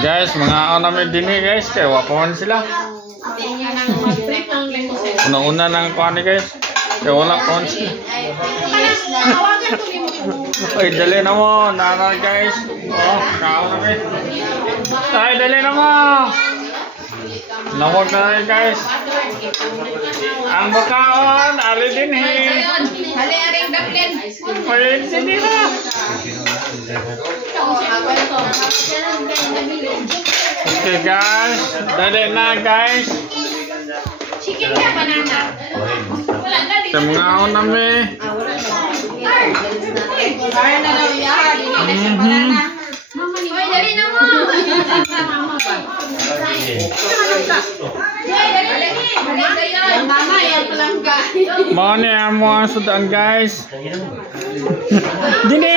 Guys, mga namin din guys, kaya wapawan sila. Una-una ng kuha ni guys, kaya wala pawan sila. Ay, dali na mo, nana guys. Oh, kao na guys. Ay, dali na mo. Nawag na rin guys. Ang bakaon, ali din eh. Hali-aring daplin. Ay, hindi na. Okay guys, dali na guys. Chicken ka, banana. Sa mga namin. Kaya na daw yan. Hoy, dali na mo. Mama, yan lang ka. Mau ni amo ang sudan guys. Dini.